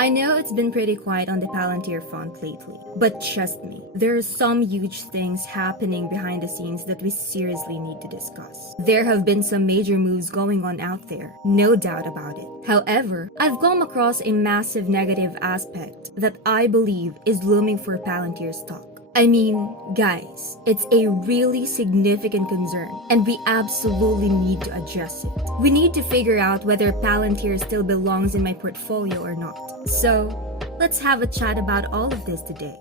I know it's been pretty quiet on the Palantir front lately, but trust me, there are some huge things happening behind the scenes that we seriously need to discuss. There have been some major moves going on out there, no doubt about it. However, I've come across a massive negative aspect that I believe is looming for Palantir Stock. I mean, guys, it's a really significant concern and we absolutely need to address it. We need to figure out whether Palantir still belongs in my portfolio or not. So, let's have a chat about all of this today.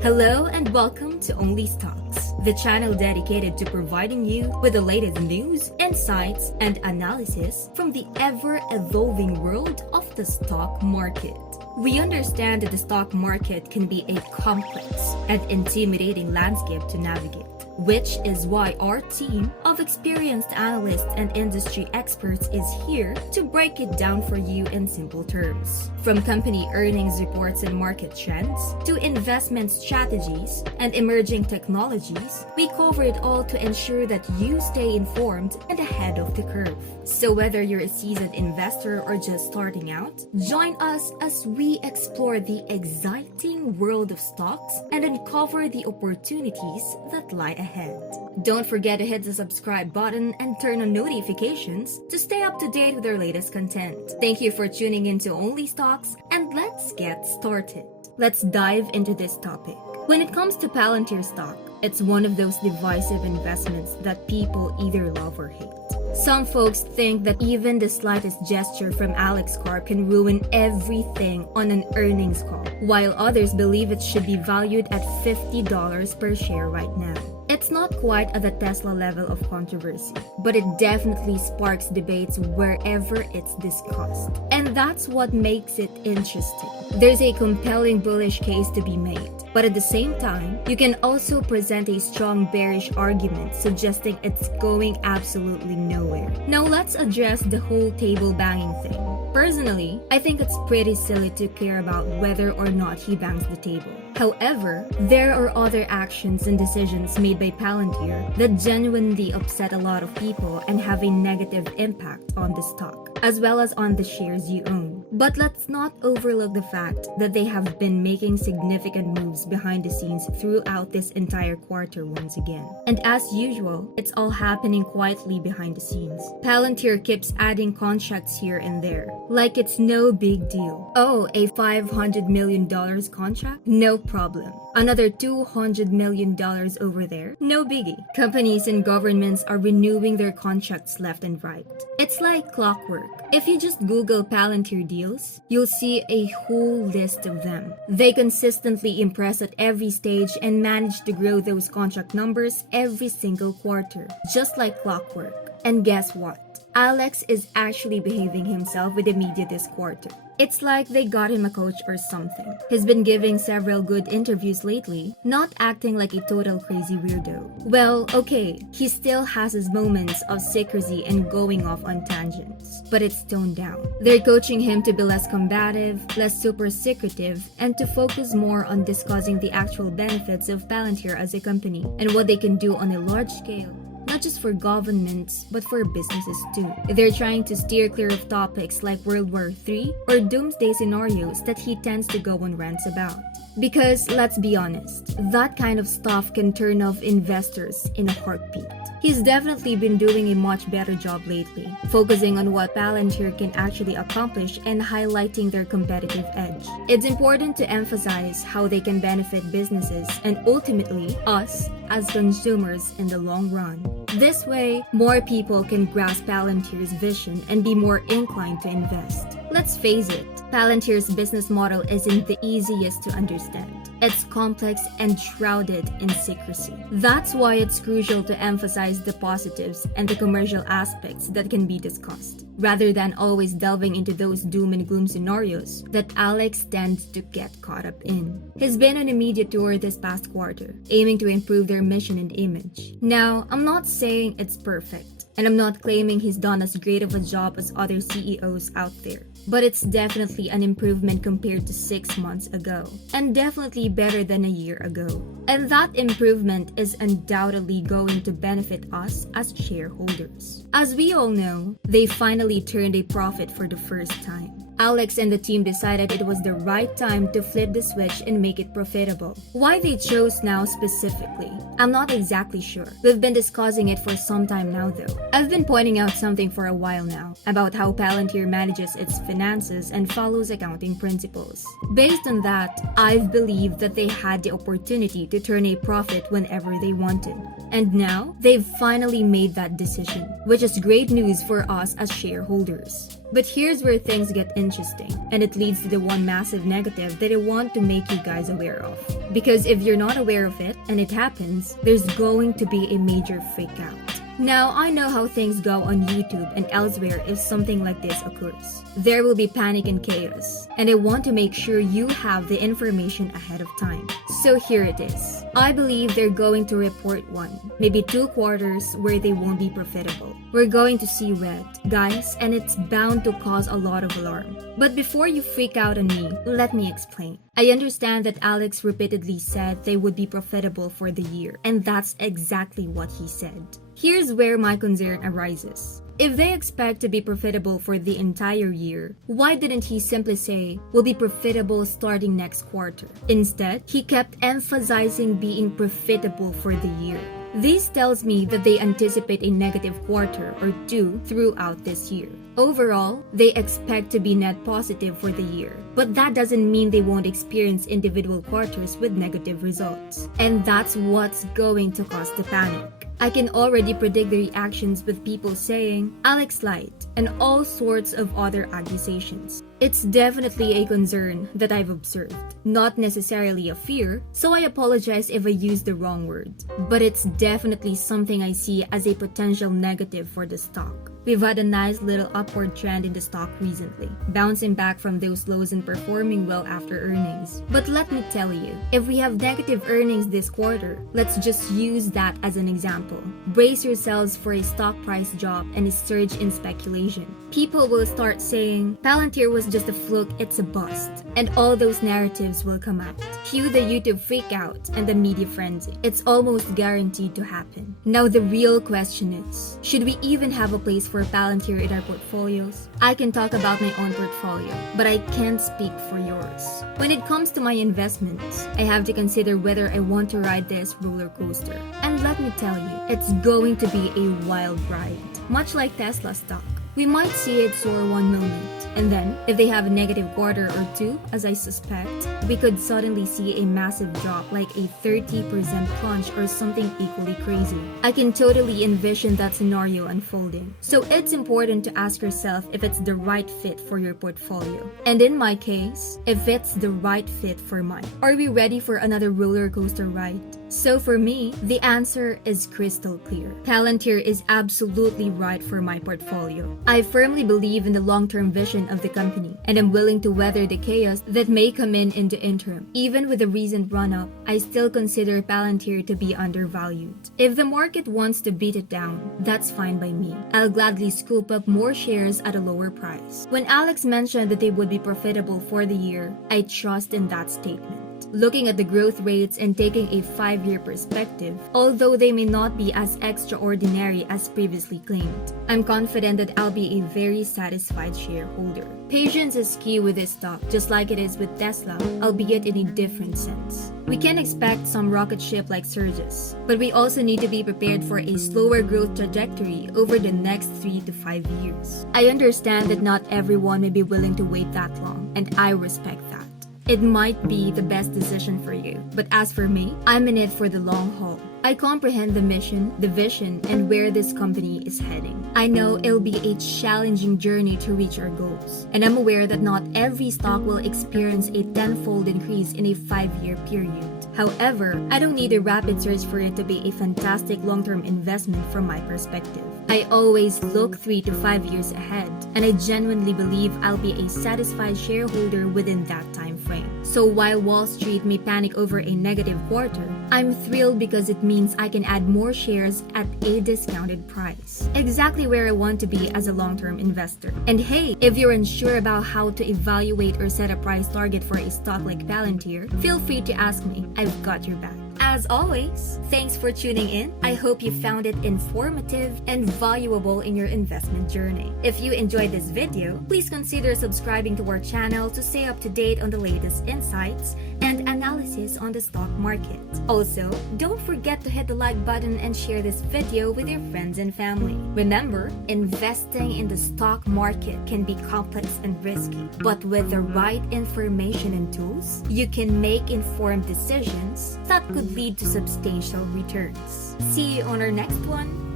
Hello and welcome to Only Stocks, the channel dedicated to providing you with the latest news, insights, and analysis from the ever-evolving world of the stock market. We understand that the stock market can be a complex and intimidating landscape to navigate, which is why our team of experienced analysts and industry experts is here to break it down for you in simple terms. From company earnings reports and market trends, to investment strategies and emerging technologies, we cover it all to ensure that you stay informed and ahead of the curve. So whether you're a seasoned investor or just starting out, join us as we explore the exciting world of stocks and uncover the opportunities that lie ahead. Don't forget to hit the subscribe button and turn on notifications to stay up to date with our latest content. Thank you for tuning into Only Stocks, and let's get started. Let's dive into this topic. When it comes to Palantir stock, it's one of those divisive investments that people either love or hate. Some folks think that even the slightest gesture from Alex Corp can ruin everything on an earnings call, while others believe it should be valued at $50 per share right now. It's not quite at the Tesla level of controversy, but it definitely sparks debates wherever it's discussed. And that's what makes it interesting. There's a compelling bullish case to be made, but at the same time, you can also present a strong bearish argument suggesting it's going absolutely nowhere. Now let's address the whole table banging thing. Personally, I think it's pretty silly to care about whether or not he bangs the table. However, there are other actions and decisions made by Palantir that genuinely upset a lot of people and have a negative impact on the stock, as well as on the shares you own. But let's not overlook the fact that they have been making significant moves behind the scenes throughout this entire quarter once again. And as usual, it's all happening quietly behind the scenes. Palantir keeps adding contracts here and there, like it's no big deal. Oh, a $500 million contract? No problem. Another $200 million over there? No biggie. Companies and governments are renewing their contracts left and right. It's like clockwork. If you just Google Palantir deals, you'll see a whole list of them. They consistently impress at every stage and manage to grow those contract numbers every single quarter, just like clockwork. And guess what? Alex is actually behaving himself with the media this quarter. It's like they got him a coach or something. He's been giving several good interviews lately, not acting like a total crazy weirdo. Well, okay, he still has his moments of secrecy and going off on tangents, but it's toned down. They're coaching him to be less combative, less super secretive, and to focus more on discussing the actual benefits of Palantir as a company and what they can do on a large scale. Not just for governments, but for businesses too. They're trying to steer clear of topics like World War III or doomsday scenarios that he tends to go on rants about. Because, let's be honest, that kind of stuff can turn off investors in a heartbeat. He's definitely been doing a much better job lately, focusing on what Palantir can actually accomplish and highlighting their competitive edge. It's important to emphasize how they can benefit businesses and ultimately us as consumers in the long run. This way, more people can grasp Palantir's vision and be more inclined to invest. Let's face it, Palantir's business model isn't the easiest to understand. It's complex and shrouded in secrecy. That's why it's crucial to emphasize the positives and the commercial aspects that can be discussed, rather than always delving into those doom and gloom scenarios that Alex tends to get caught up in. He's been on a media tour this past quarter, aiming to improve their mission and image. Now, I'm not saying it's perfect, and I'm not claiming he's done as great of a job as other CEOs out there. but it's definitely an improvement compared to 6 months ago, and definitely better than a year ago. And that improvement is undoubtedly going to benefit us as shareholders. As we all know, they finally turned a profit for the first time. Alex and the team decided it was the right time to flip the switch and make it profitable. Why they chose now specifically, I'm not exactly sure. We've been discussing it for some time now though. I've been pointing out something for a while now about how Palantir manages its finances and follows accounting principles. Based on that, I've believed that they had the opportunity to turn a profit whenever they wanted. And now, they've finally made that decision, which is great news for us as shareholders. But here's where things get interesting, and it leads to the one massive negative that I want to make you guys aware of. Because if you're not aware of it, and it happens, there's going to be a major freak out. Now, I know how things go on YouTube and elsewhere if something like this occurs. There will be panic and chaos, and I want to make sure you have the information ahead of time. So here it is. I believe they're going to report 1, maybe 2 quarters where they won't be profitable. We're going to see red, guys, and it's bound to cause a lot of alarm. But before you freak out on me, let me explain. I understand that Alex repeatedly said they would be profitable for the year, and that's exactly what he said. Here's where my concern arises. If they expect to be profitable for the entire year, why didn't he simply say, we'll be profitable starting next quarter? Instead, he kept emphasizing being profitable for the year. This tells me that they anticipate a negative quarter or 2 throughout this year. Overall, they expect to be net positive for the year, but that doesn't mean they won't experience individual quarters with negative results. And that's what's going to cause the panic. I can already predict the reactions with people saying, Alex lied, and all sorts of other accusations. It's definitely a concern that I've observed, not necessarily a fear, so I apologize if I used the wrong word. But it's definitely something I see as a potential negative for the stock. We've had a nice little upward trend in the stock recently, bouncing back from those lows and performing well after earnings. But let me tell you, if we have negative earnings this quarter, let's just use that as an example. Brace yourselves for a stock price drop and a surge in speculation. People will start saying, Palantir was just a fluke, it's a bust. And all those narratives will come out. Cue the YouTube freak out and the media frenzy. It's almost guaranteed to happen. Now the real question is, should we even have a place for Palantir in our portfolios? I can talk about my own portfolio, but I can't speak for yours. When it comes to my investments, I have to consider whether I want to ride this roller coaster. And let me tell you, it's going to be a wild ride. Much like Tesla stock. We might see it soar one moment, and then, if they have a negative quarter or 2, as I suspect, we could suddenly see a massive drop like a 30% plunge or something equally crazy. I can totally envision that scenario unfolding. So it's important to ask yourself if it's the right fit for your portfolio. And in my case, if it's the right fit for mine. Are we ready for another roller coaster ride? So for me, the answer is crystal clear. Palantir is absolutely right for my portfolio. I firmly believe in the long-term vision of the company, and I'm willing to weather the chaos that may come in the interim. Even with the recent run-up, I still consider Palantir to be undervalued. If the market wants to beat it down, that's fine by me. I'll gladly scoop up more shares at a lower price. When Alex mentioned that they would be profitable for the year, I trust in that statement. Looking at the growth rates and taking a 5-year perspective, although they may not be as extraordinary as previously claimed, I'm confident that I'll be a very satisfied shareholder. Patience is key with this stock, just like it is with Tesla, albeit in a different sense. We can expect some rocket ship-like surges, but we also need to be prepared for a slower growth trajectory over the next 3 to 5 years. I understand that not everyone may be willing to wait that long, and I respect that. It might be the best decision for you, but as for me, I'm in it for the long haul. I comprehend the mission, the vision, and where this company is heading. I know it'll be a challenging journey to reach our goals, and I'm aware that not every stock will experience a tenfold increase in a 5-year period. However, I don't need a rapid surge for it to be a fantastic long-term investment from my perspective. I always look 3 to 5 years ahead, and I genuinely believe I'll be a satisfied shareholder within that time frame. So while Wall Street may panic over a negative quarter, I'm thrilled because it means I can add more shares at a discounted price. Exactly where I want to be as a long-term investor. And hey, if you're unsure about how to evaluate or set a price target for a stock like Palantir, feel free to ask me. I've got your back. As always, thanks for tuning in. I hope you found it informative and valuable in your investment journey. If you enjoyed this video, please consider subscribing to our channel to stay up to date on the latest insights and analysis on the stock market. Also, don't forget to hit the like button and share this video with your friends and family. Remember, investing in the stock market can be complex and risky, but with the right information and tools, you can make informed decisions that could lead to substantial returns. See you on our next one.